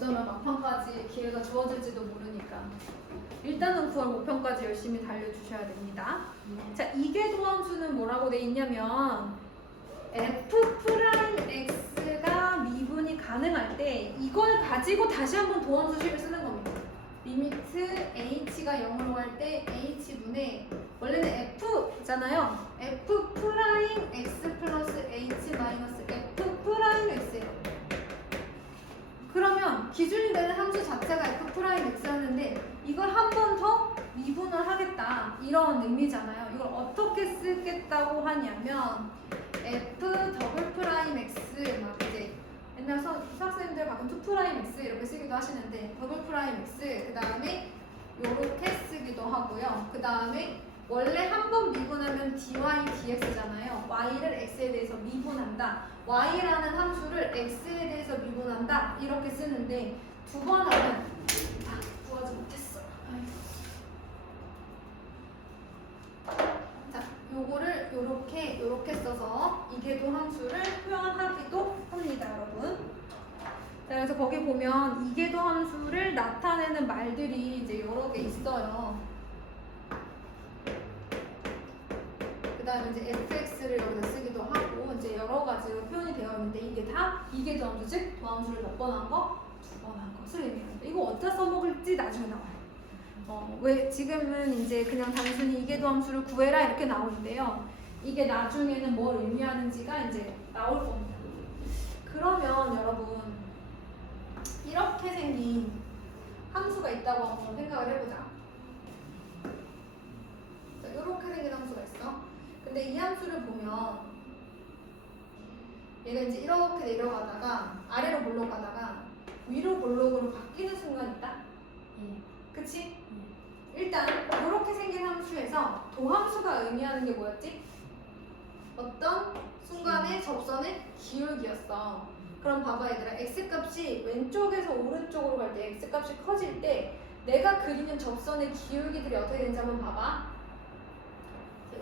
어쩌면 막판까지 기회가 주어질지도 모르니까 일단은 9월 목표까지 열심히 달려주셔야 됩니다. 자, 이계도함수는 뭐라고 돼 있냐면 F'X가 미분이 가능할 때 이걸 가지고 다시 한번 도함수식을 쓰는 겁니다. 리미트 H가 0으로 갈 때 H분의 원래는 F잖아요. F 프라임 X 플러스 H 마이너스 F 프라임 X예요. 그러면 기준이 되는 함수 자체가 F 프라임 X였는데 이걸 한 번 더 미분을 하겠다 이런 의미잖아요. 이걸 어떻게 쓰겠다고 하냐면 F 더블 프라임 X 막 이제 옛날 수학생들 가끔 2 프라임 X 이렇게 쓰기도 하시는데 더블 프라임 X 그 다음에 요렇게 쓰기도 하고요. 그 다음에 원래 한 번 미분하면 dy dx잖아요. y를 x에 대해서 미분한다. y라는 함수를 x에 대해서 미분한다. 이렇게 쓰는데 두 번 하면 구하지 못했어. 자, 요거를 요렇게 써서 이계도 함수를 표현하기도 합니다, 여러분. 자, 그래서 거기 보면 이계도 함수를 나타내는 말들이 이제 여러 개 있어요. 그 다음에 이제 fx를 여기다 쓰기도 하고 이제 여러 가지로 표현이 되어 있는데 이게 다 이계도 함수, 즉 도함수를 몇 번 한 거? 2번 한 것을 의미합니다. 이거 어디다 써먹을지 나중에 나와요. 왜 지금은 이제 그냥 단순히 이계도 함수를 구해라 이렇게 나오는데요. 이게 나중에는 뭘 의미하는지가 이제 나올 겁니다. 그러면 여러분 이렇게 생긴 함수가 있다고 한번 생각을 해보자. 자, 이렇게 생긴 함수가 있어. 근데 이 함수를 보면 얘가 이제 이렇게 내려가다가 아래로 볼록가다가 위로 볼록으로 바뀌는 순간이 있다. 그치? 일단 이렇게 생긴 함수에서 도함수가 의미하는 게 뭐였지? 어떤 순간의 접선의 기울기였어. 그럼 봐봐 얘들아, x값이 왼쪽에서 오른쪽으로 갈 때 x값이 커질 때 내가 그리는 접선의 기울기들이 어떻게 되는지 한번 봐봐.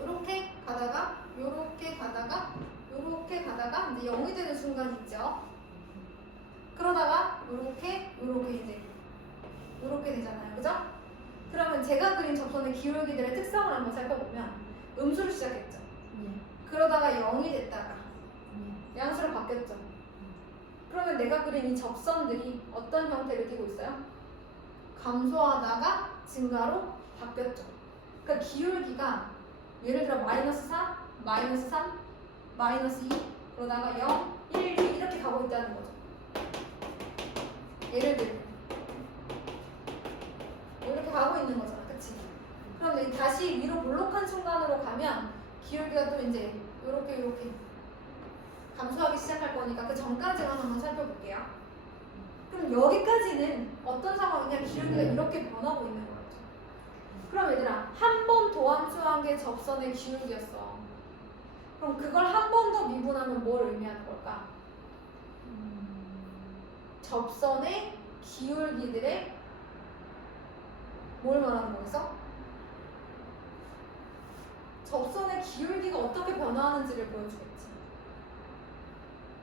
이렇게 가다가 요렇게 가다가 요렇게 가다가 이제 0이 되는 순간이 있죠. 그러다가 요렇게 이제 요렇게 되잖아요. 그죠? 그러면 제가 그린 접선의 기울기들의 특성을 한번 살펴보면 음수로 시작했죠. 그러다가 0이 됐다가 양수로 바뀌었죠. 그러면 내가 그린 이 접선들이 어떤 형태를 띠고 있어요? 감소하다가 증가로 바뀌었죠. 그러니까 기울기가 예를 들어 마이너스 4, 마이너스 3, 마이너스 2 그러다가 0, 1, 2 이렇게 가고 있다는 거죠. 예를 들면 이렇게 가고 있는 거잖아. 그치? 그럼 다시 위로 볼록한 순간으로 가면 기울기가 또 이제 요렇게 감소하기 시작할 거니까 그 전까지만 한번 살펴볼게요. 그럼 여기까지는 어떤 상황이냐? 기울기가 이렇게 변하고 있는 거죠. 그럼 얘들아, 한 번 도함수한 게 접선의 기울기였어. 그럼 그걸 한 번 더 미분하면 뭘 의미하는 걸까? 접선의 기울기들의 뭘 말하는 거겠어? 접선의 기울기가 어떻게 변화하는지를 보여주겠지.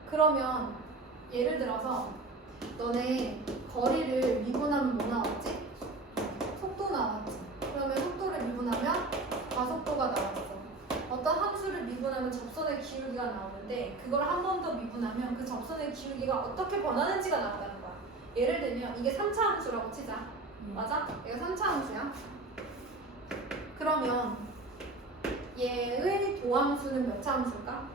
그러면 예를 들어서 너네 거리를 미분하면 뭐 나왔지? 속도 나왔지. 그러면 속도를 미분하면 가속도가 나왔어. 어떤 함수를 미분하면 접선의 기울기가 나오는데 그걸 한 번 더 미분하면 그 접선의 기울기가 어떻게 변하는지가 나온다는 거야. 예를 들면 이게 3차 함수라고 치자. 맞아? 얘가 3차 함수야. 그러면 얘의 도함수는 몇 차 함수일까?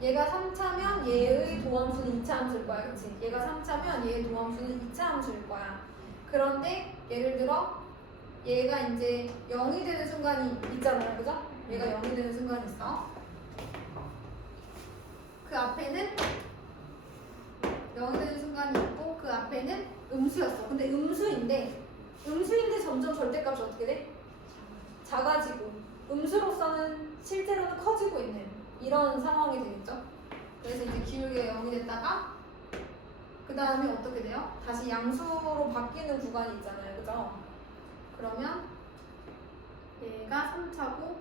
얘가 3차면 얘의 도함수는 2차 함수일 거야. 그치? 얘가 3차면 얘의 도함수는 2차 함수일 거야. 그런데 예를 들어 얘가 이제 0이 되는 순간이 있잖아요. 그죠? 얘가 0이 되는 순간이 있어. 그 앞에는 0이 되는 순간이 있고 그 앞에는 음수였어. 근데 음수인데 점점 절대값이 어떻게 돼? 작아지고 음수로서는 실제로는 커지고 있는 이런 상황이 되겠죠. 그래서 이제 기울기가 0이 됐다가 그 다음에 어떻게 돼요? 다시 양수로 바뀌는 구간이 있잖아요. 그죠? 그러면 얘가 3차고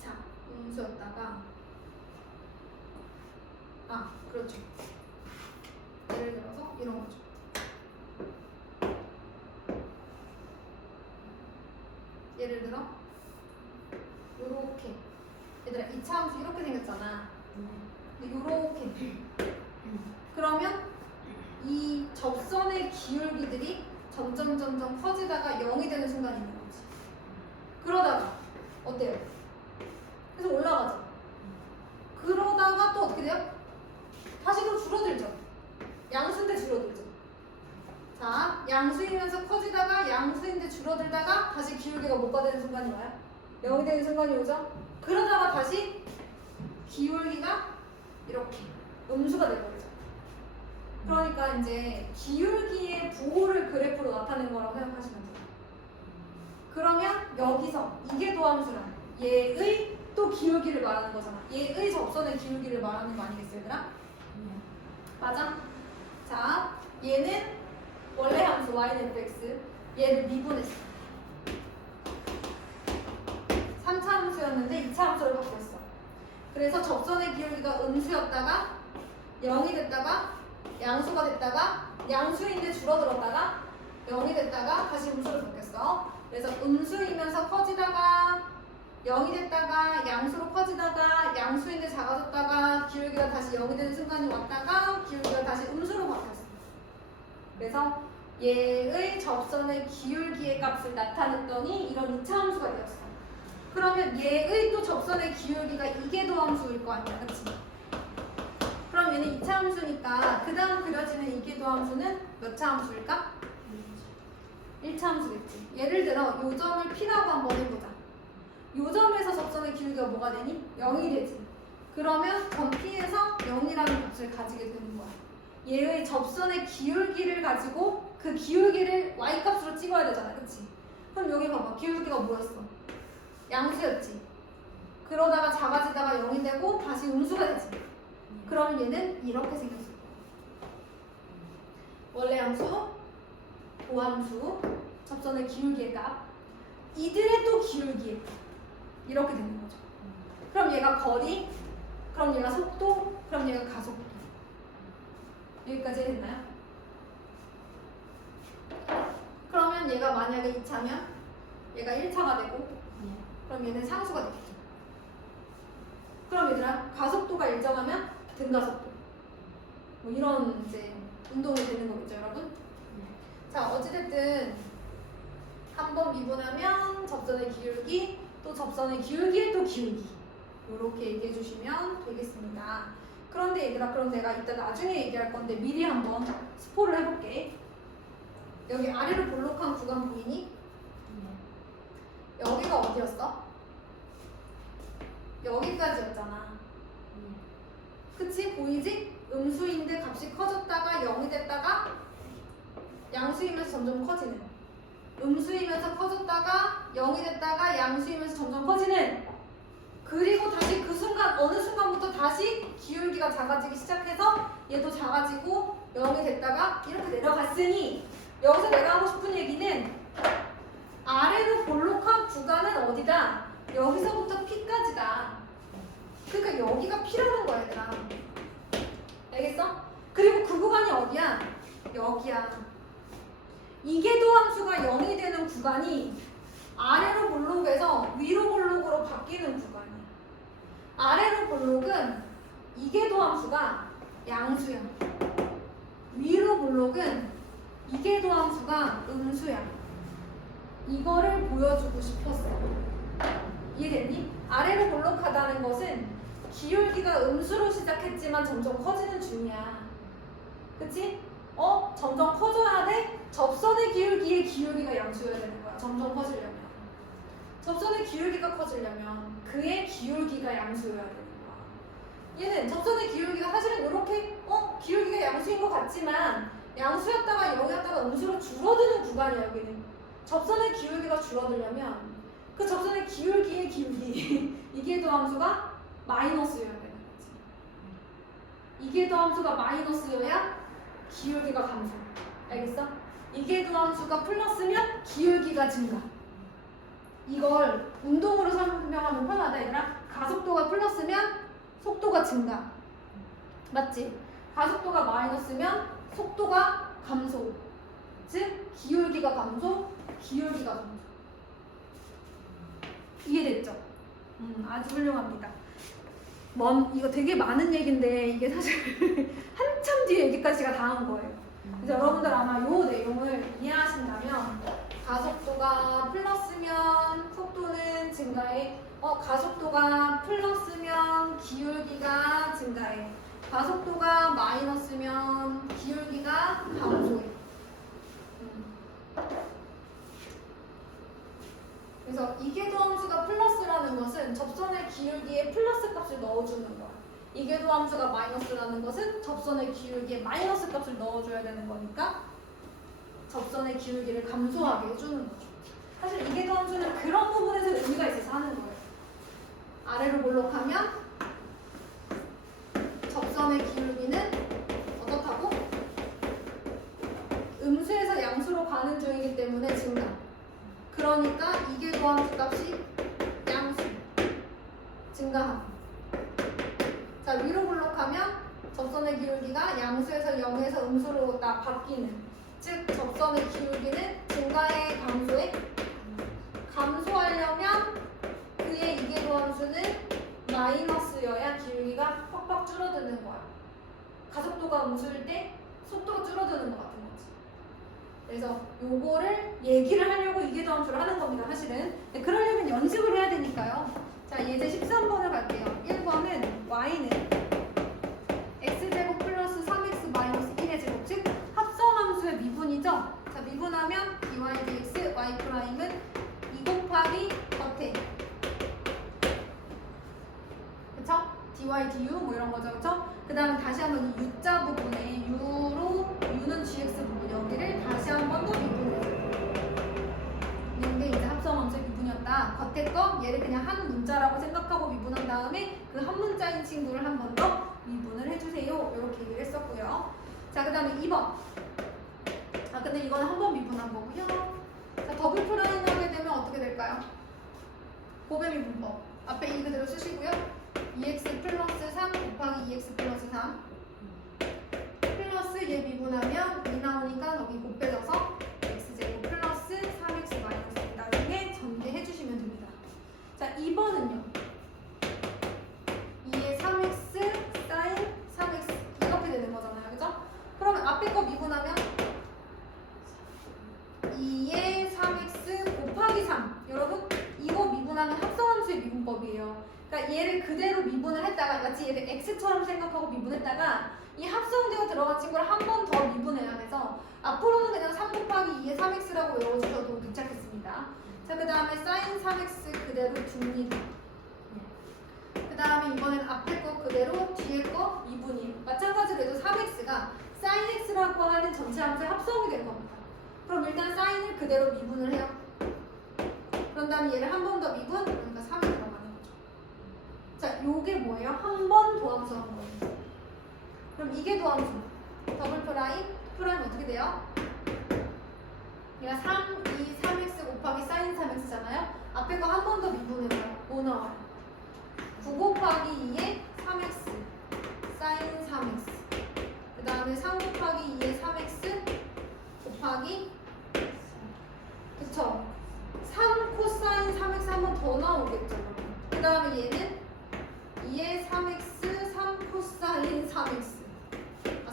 2차 음수였다가 그렇죠. 이런 거죠. 예를 들어 요렇게 얘들아 2차 함수 이렇게 생겼잖아. 근데 요렇게 그러면 이 접선의 기울기들이 점점 커지다가 0이 되는 순간이 있는 거지. 그러다가 어때요? 계속 올라가죠. 그러다가 또 어떻게 돼요? 다시 또 줄어들죠. 양수인데 줄어들죠. 자, 양수이면서 커지다가 양수인데 줄어들다가 다시 기울기가 뭐가 되는 순간이 와요? 0이 되는 순간이 오죠. 그러다가 다시 기울기가 이렇게 음수가 돼버리죠. 그러니까 이제 기울기의 부호를 그래프로 나타낸 거라고 생각하시면 돼요. 그러면 여기서 이게 도함수란 얘의 또 기울기를 말하는 거잖아. 얘의 접선의 기울기를 말하는 거 아니겠어요, 얘들아? 맞아? 자, 얘는 원래 함수 y는 fx, 얘를 미분했어. 3차 함수였는데 2차 함수를 바꿨어. 그래서 접선의 기울기가 음수였다가 0이 됐다가 양수가 됐다가 양수인데 줄어들었다가 0이 됐다가 다시 음수를 바뀌었어. 그래서 음수이면서 커지다가 0이 됐다가 양수로 커지다가 양수인데 작아졌다가 기울기가 다시 0이 되는 순간이 왔다가 기울기가 다시 음수로 바뀌었어. 그래서 얘의 접선의 기울기의 값을 나타냈더니 이런 2차 함수가 되었어. 그러면 얘의 또 접선의 기울기가 이게 도함수일 거 아니야, 그치? 그럼 얘는 2차 함수니까 그 다음 그려지는 이게 도함수는 몇 차 함수일까? 1차 함수겠지. 예를 들어 요 점을 P라고 한번 해보자. 요 점에서 접선의 기울기가 뭐가 되니? 0이 되지. 그러면 점 P에서 0이라는 값을 가지게 되는 거야. 얘의 접선의 기울기를 가지고 그 기울기를 y값으로 찍어야 되잖아, 그치? 그럼 여기 봐봐. 기울기가 뭐였어? 양수였지. 그러다가 작아지다가 0이 되고 다시 음수가 되지. 그러면 얘는 이렇게 생겼을 거야. 원래 함수, 도함수, 접선의 기울기의 값, 이들의 또 기울기의 값. 이렇게 되는 거죠. 그럼 얘가 거리, 그럼 얘가 속도, 그럼 얘가 가속도. 여기까지 됐나요? 그러면 얘가 만약에 2차면 얘가 1차가 되고 그럼 얘는 상수가 되겠죠. 그럼 얘들아 가속도가 일정하면 등가속도 뭐 이런 이제 운동이 되는 거겠죠, 여러분? 자, 어찌됐든 한번 미분하면 접선의 기울기, 또 접선의 기울기에 또 기울기 이렇게 얘기해 주시면 되겠습니다. 그런데 얘들아, 그럼 내가 이따 나중에 얘기할 건데 미리 한번 스포를 해볼게. 여기 아래로 볼록한 구간 보이니? 여기가 어디였어? 여기까지였잖아. 그치? 보이지? 음수인데 값이 커졌다가 0이 됐다가 양수이면서 점점 커지는, 음수이면서 커졌다가 0이 됐다가 양수이면서 점점 커지는, 그리고 다시 그 순간 어느 순간부터 다시 기울기가 작아지기 시작해서 얘도 작아지고 0이 됐다가 이렇게 내려갔으니 여기서 내가 하고 싶은 얘기는 아래로 볼록한 구간은 어디다? 여기서부터 P까지다. 그러니까 여기가 P라는 거야, 얘들아. 알겠어? 그리고 그 구간이 어디야? 여기야. 이계도 함수가 0이 되는 구간이 아래로 볼록에서 위로 볼록으로 바뀌는 구간이야. 아래로 볼록은 이계도 함수가 양수야. 위로 볼록은 이계도 함수가 음수야. 이거를 보여주고 싶었어. 이해됐니? 아래로 볼록하다는 것은 기울기가 음수로 시작했지만 점점 커지는 중이야. 그치? 점점 커져야 돼? 접선의 기울기의 기울기가 양수여야 되는 거야. 점점 커지려면. 접선의 기울기가 커지려면 그의 기울기가 양수여야 되는 거야. 얘는 접선의 기울기가 사실은 이렇게 기울기가 양수인 것 같지만 양수였다가 0이었다가 음수로 줄어드는 구간이야. 여기는 접선의 기울기가 줄어들려면 그 접선의 기울기의 기울기 이계도 함수가 마이너스여야 되는 거지. 이계도 함수가 마이너스여야 기울기가 감소. 알겠어? 이계도 함수가 플러스면 기울기가 증가. 이걸 운동으로 설명하면 편하다, 얘들아. 가속도가 플러스면 속도가 증가. 맞지? 가속도가 마이너스면 속도가 감소. 즉 기울기가 감소, 기울기가 감소. 이해됐죠? 아주 훌륭합니다. 이거 되게 많은 얘기인데 이게 사실 한참 뒤에 얘기까지가 다 한 거예요. 그래서 여러분들 아마 이 내용을 이해하신다면 가속도가 플러스면 속도는 증가해. 가속도가 플러스면 기울기가 증가해. 가속도가 마이너스면 기울기가 감소해. 그래서 이궤도함수가 플러스라는 것은 접선의 기울기에 플러스 값을 넣어주는 거야. 이궤도함수가 마이너스라는 것은 접선의 기울기에 마이너스 값을 넣어줘야 되는 거니까 접선의 기울기를 감소하게 해주는 거죠. 사실 이궤도함수는 그런 부분에서 의미가 있어서 하는 거예요. 아래로 볼록하면 접선의 기울기는 어떻다고? 음수에서 양수로 가는 중이기 때문에 증가. 그러니까 이궤도함수 값이 양수 증가하고. 자, 위로 볼록하면 접선의 기울기가 양수에서 0에서 음수로 바뀌는. 즉 접선의 기울기는 증가해 감소해? 감소하려면 그의 이궤도함수는 마이너스여야 기울기가 팍팍 줄어드는 거야. 가속도가 음수일 때 속도가 줄어드는 것 같은 거지. 그래서 요거를 얘기를 하려고 이궤도함수를 하는 겁니다. 사실은. 그러려면 연습을 해야 되니까요. 자, 예제 13번을 갈게요. 1번은 y는 x제곱 플러스 3x 마이너스 1의 제곱, 즉 합성함수의 미분이죠. 자, 미분하면 dy dx y 프라임은 2 곱하기 겉에, 그쵸? dy du 뭐 이런 거죠, 그쵸? 그 다음에 다시 한번 이 u자 부분에 u는 gx 부분 여기를 다시 한 번 더 미분해줘요. 이게 이제 합성함수의 미분이었다. 겉에 거 얘를 그냥 한 문자라고 생각하고 미분한 다음에 그 한 문자인 친구를 한 번 더 미분을 해주세요. 이렇게 얘기를 했었고요. 자, 그 다음에 2번. 근데 이거는 한 번 미분한 거고요. 자, 더블 프라임 하게 되면 어떻게 될까요? 곱의 미분법. 앞에 이 그대로 쓰시고요. 2x 플러스 3 곱하기 2x 플러스 3 플러스 얘 미분하면 2 나오니까 여기 곱 빼져서 x제곱 플러스 3x 마이너스 나중에 전개해 주시면 됩니다. 자, 2번은요. 2의 3x 사인 3x 이렇게 되는 거잖아요. 그죠? 그러면 앞에 거 미분하면 2의 3x 곱하기 3. 여러분 이거 미분하면 합성함수의 미분법이에요. 그러니까 얘를 그대로 미분을 했다가 마치 얘를 x처럼 생각하고 미분했다가 이 합성되어 들어간 친구를 한 번 더 미분해야 돼서 앞으로는 그냥 3 곱하기 2의 3x라고 외워주셔도 괜찮겠습니다. 자, 그 다음에 사인 3x 그대로 둡니다. 그 다음에 이번엔 앞에 거 그대로 뒤에 거 미분이에요. 마찬가지로 해도 3x가 사인 x라고 하는 전체 함수의 합성이 될 겁니다. 그럼 일단 사인을 그대로 미분을 해요. 그런 다음에 얘를 한 번 더 미분, 그러니까 3이 들어가는 거죠. 자, 요게 뭐예요? 한 번 도함수 한 거예요. 그럼 이게 도함수. 더블 프라임, 프라임 어떻게 돼요? 얘가 3, 2, 3x 곱하기 사인 3x잖아요. 앞에 거 한 번 더 미분해봐요. 뭐 나와요? 9 곱하기 2의 3x 사인 3x 그 다음에 3 곱하기 2의 3x 곱하기 그쵸? 3 코사인 3x 한 번 더 나오겠죠. 그 다음에 얘는 2의 3x 3 코사인 3x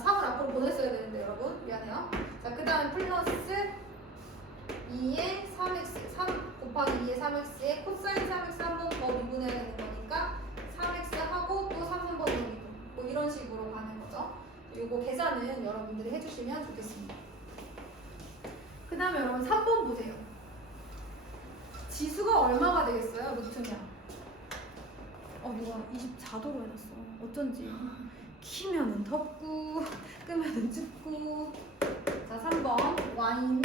3을 앞으로 보냈어야 되는데 여러분 미안해요. 자, 그 다음에 플러스 2의 3x 3 곱하기 2의 3x에 코사인 3x 한 번 더 미분해야 되는 거니까 3x 하고 또 3 번 더 미분 뭐 이런 식으로 가는 거죠. 요거 계산은 여러분들이 해주시면 좋겠습니다. 그 다음에 여러분 3번 보세요. 지수가 얼마가 되겠어요? 루트면 누가 24도로 해놨어. 어쩐지 키면은 덥고 끄면은 춥고. 자, 3번 y는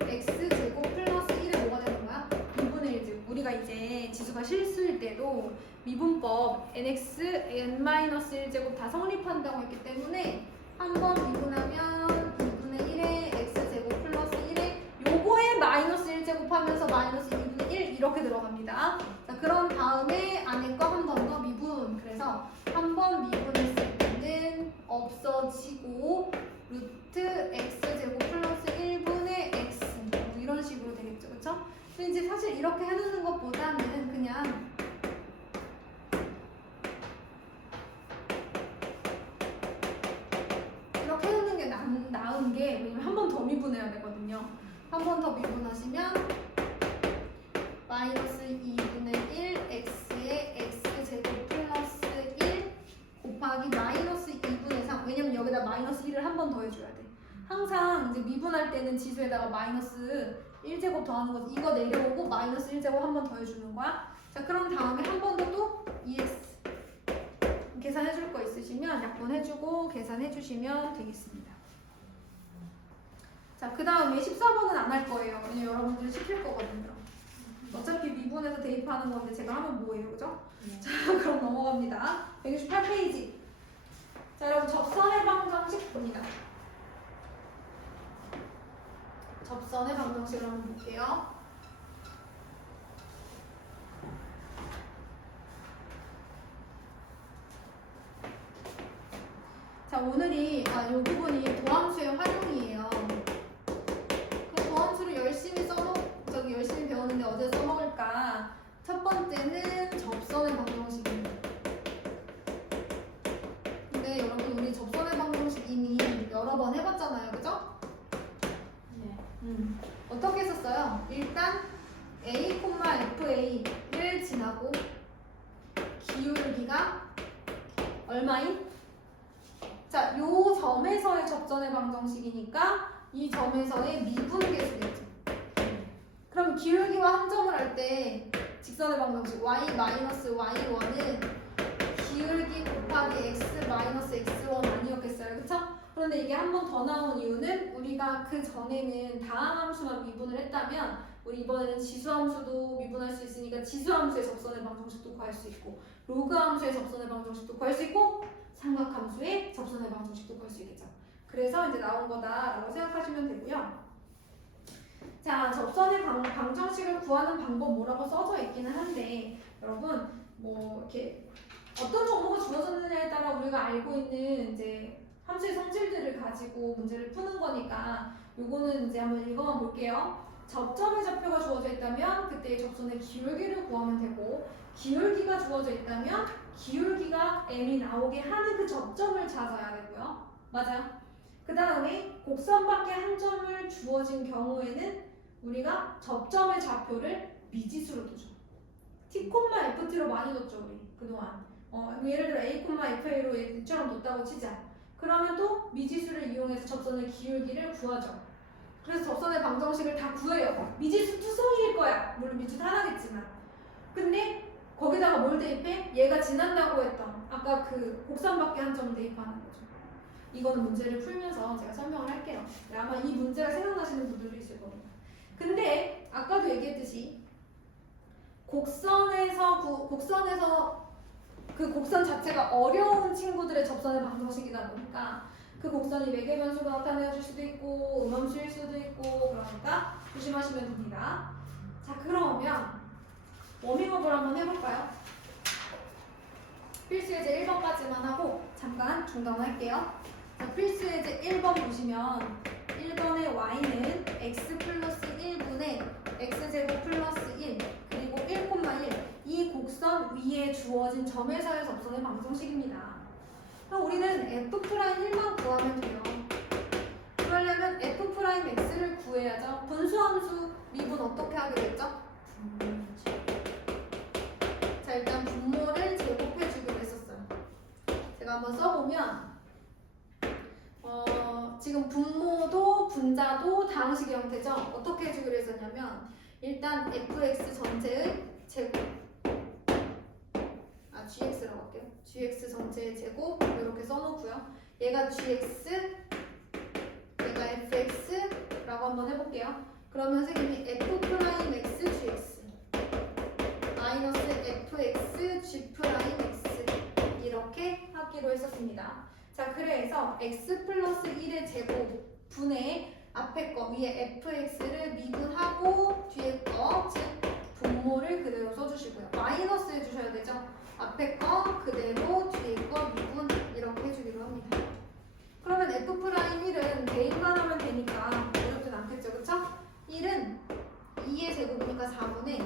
x제곱 플러스 1에 뭐가 되는 거야? 2분의 1제곱. 우리가 이제 지수가 실수일 때도 미분법 nx n-1제곱 다 성립한다고 했기 때문에 한번 미분하면 2분의 1에 x제곱 플러스 1에 요거에 마이너스 1제곱 하면서 마이너스 2분의 1 이렇게 들어갑니다. 자, 그런 다음에 안에 거 한 번 더 미분. 그래서 한 번 미분했을 때는 없어지고 루트 더 미분해야 되거든요. 한 번 더 미분하시면 마이너스 2분의 1 x의 x제곱 플러스 1 곱하기 마이너스 2분의 3. 왜냐면 여기다 마이너스 1을 한 번 더 해줘야 돼. 항상 이제 미분할 때는 지수에다가 마이너스 1제곱 더하는 거지. 이거 내려오고 마이너스 1제곱 한 번 더 해주는 거야. 자, 그럼 다음에 한 번 더 또 EX 계산해 줄 거 있으시면 약분해주고 계산해 주시면 되겠습니다. 자, 그 다음에 14번은 안 할 거예요. 왜냐면 여러분들 시킬 거거든요. 어차피 미분해서 대입하는 건데 제가 하면 뭐예요, 그죠? 자, 그럼 넘어갑니다. 168페이지. 자, 여러분 접선의 방정식 봅니다. 접선의 방정식을 한번 볼게요. 자, 오늘이 이 부분이 도함수의 활용이에요. 그럼 도함수를 열심히 배웠는데 어제 써먹을까? 첫 번째는 접선의 방정식입니다. 근데 여러분 우리 접선의 방정식 이미 여러 번 해봤잖아요, 그죠? 네. 어떻게 했었어요? 일단 a, fa를 지나고 기울기가 얼마인? 자, 요 점에서의 접선의 방정식이니까 이 점에서의 미분계수겠죠. 그럼 기울기와 함점을 할 때 직선의 방정식 y-y1은 기울기 곱하기 x-x1 아니었겠어요, 그쵸? 그런데 이게 한 번 더 나온 이유는 우리가 그 전에는 다항함수만 미분을 했다면 우리 이번에는 지수함수도 미분할 수 있으니까 지수함수의 접선의 방정식도 구할 수 있고 로그함수의 접선의 방정식도 구할 수 있고 삼각함수의 접선의 방정식도 구할 수 있겠죠. 그래서 이제 나온 거다라고 생각하시면 되고요. 자, 접선의 방정식을 구하는 방법 뭐라고 써져 있기는 한데 여러분 뭐 이렇게 어떤 정보가 주어졌느냐에 따라 우리가 알고 있는 이제 함수의 성질들을 가지고 문제를 푸는 거니까 요거는 이제 한번 읽어만 볼게요. 접점의 좌표가 주어져 있다면 그때 접선의 기울기를 구하면 되고 기울기가 주어져 있다면 기울기가 m이 나오게 하는 그 접점을 찾아야 되고요. 맞아요. 그 다음에 곡선밖에 한 점을 주어진 경우에는 우리가 접점의 좌표를 미지수로 두죠. t, ft로 많이 뒀죠 우리 그동안. 예를 들어 a, fa로 이처럼 뒀다고 치자. 그러면 또 미지수를 이용해서 접선의 기울기를 구하죠. 그래서 접선의 방정식을 다 구해요. 미지수 투성이일 거야. 물론 미지수 하나겠지만. 근데 거기다가 뭘 대입해? 얘가 지난다고 했던 아까 그 곡선밖에 한 점을 대입하는 거죠. 이거는 문제를 풀면서 제가 설명을 할게요. 아마 이 문제가 생각나시는 분들도 있을 겁니다. 근데 아까도 얘기했듯이 곡선에서 그 곡선 자체가 어려운 친구들의 접선의 방정식이다 보니까 그 곡선이 매개 변수가 나타내줄 수도 있고 음함수일 수도 있고 그러니까 조심하시면 됩니다. 자, 그러면 워밍업을 한번 해볼까요? 필수 예제 1번까지만 하고 잠깐 중단할게요. 자, 필수 예제 1번 보시면 1번의 y는 x 플러스 1분의 x제곱 플러스 1 그리고 1,1 이 곡선 위에 주어진 점에서의 접선의 방정식입니다. 그럼 우리는 f'1만 구하면 돼요. 그러려면 f'x를 구해야죠. 분수함수 미분 어떻게 하기로 했죠? 자, 일단 분모를 제곱해 주기로 했었어요. 제가 한번 써보면 지금 분모도 분자도 다항식의 형태죠. 어떻게 해주기로 했었냐면 일단 fx 전체의 제곱 gx라고 할게요. gx 전체의 제곱 이렇게 써놓고요. 얘가 gx 얘가 fx라고 한번 해볼게요. 그러면 선생님이 f'x gx 마이너스 fx g'x 이렇게 하기로 했었습니다. 자, 그래서 x 플러스 1의 제곱 분의 앞에 거 위에 fx를 미분하고 뒤에 거 즉 분모를 그대로 써주시고요. 마이너스 해주셔야 되죠. 앞에 거 그대로 뒤에 거 미분 이렇게 해주기로 합니다. 그러면 f'1은 대입만 하면 되니까 어렵진 않겠죠, 그쵸? 1은 2의 제곱이니까 4분의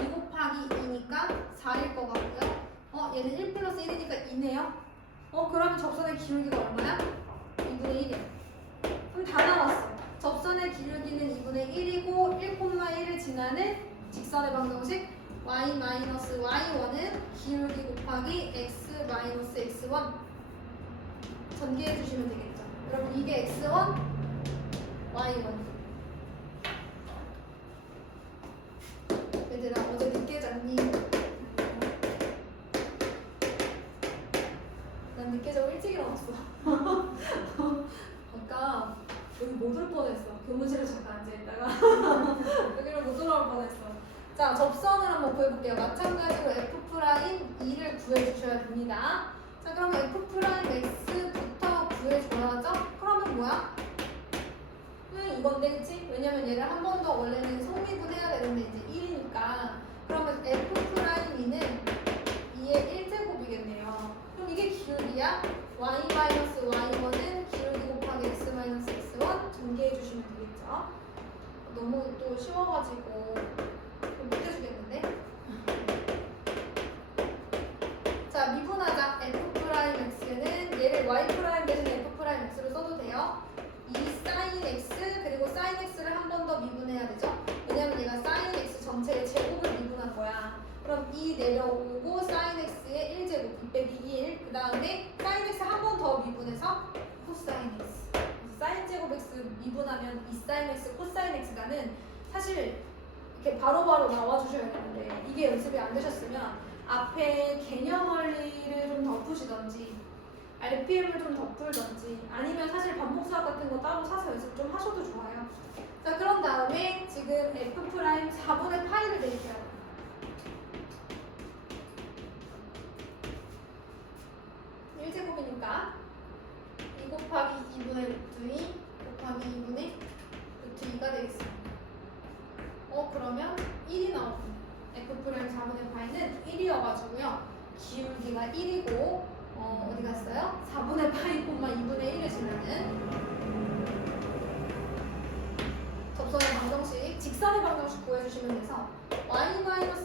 2 곱하기 2니까 4일 것 같고요. 얘는 1 플러스 1이니까 2네요. 그러면 접선의 기울기가 얼마야? 2분의 1이야. 그럼 다른 직선의 방정식 y 마이너스 y1은 기울기 곱하기 x 마이너스 x1 전개해 주시면 되겠죠. 여러분 이게 x1, y1. 얘들아 어제 늦게 잤니? 난 늦게 자고 일찍 일어났어. 아까 여기 못 올 뻔했어. 교무실에 잠깐 앉아있다가 여기로 못 올라올 뻔했어. 자, 접선을 한번 구해볼게요. 마찬가지로 F'2를 구해주셔야 됩니다. 자, 그러면 F'X부터 구해줘야죠? 그러면 뭐야? 그냥 이건데, 그치? 왜냐면 얘를 한 번 더 원래는 성미분해야 되는데 이제 1이니까. 그러면 F'E는 2의 1제곱이겠네요. 그럼 이게 기울기야? y-y1은 기울기 곱하기 x-x1 전개해 주시면 되겠죠? 너무 또 쉬워가지고 좀 못해주겠는데? 자, 미분하자. F'X는 얘를 Y' 대신에 F'X로 써도 돼요. 이 sin X 그리고 sin X를 한 번 더 미분해야 되죠? 왜냐면 얘가 sin X 전체의 제곱을 미분한 거야. 그럼 2 내려오고 sin x의 1제곱 2 빼기 1. 그 다음에 sin x 한 번 더 미분해서 cosine x. sin 제곱 x 미분하면 2 sin x cosine x가는 사실 이렇게 바로바로 나와주셔야 되는데 이게 연습이 안 되셨으면 앞에 개념 원리를 좀 덮으시던지 RPM을 좀 덮을던지 아니면 사실 반복수학 같은 거 따로 사서 연습 좀 하셔도 좋아요. 자, 그런 다음에 지금 F' 4분의 파이를 내릴게요. 1제곱이니까 2 곱하기 2분의 루트 2 곱하기 2분의 루트 2가 되겠습니다. 그러면 1이 나오고 F' 4분의 파이는 1이어가지고요. 기울기가 1이고 어디 갔어요? 4분의 파이 콤마 2분의 1을 지나는 접선의 방정식, 직선의 방정식 구해주시면 돼서 y 마이너스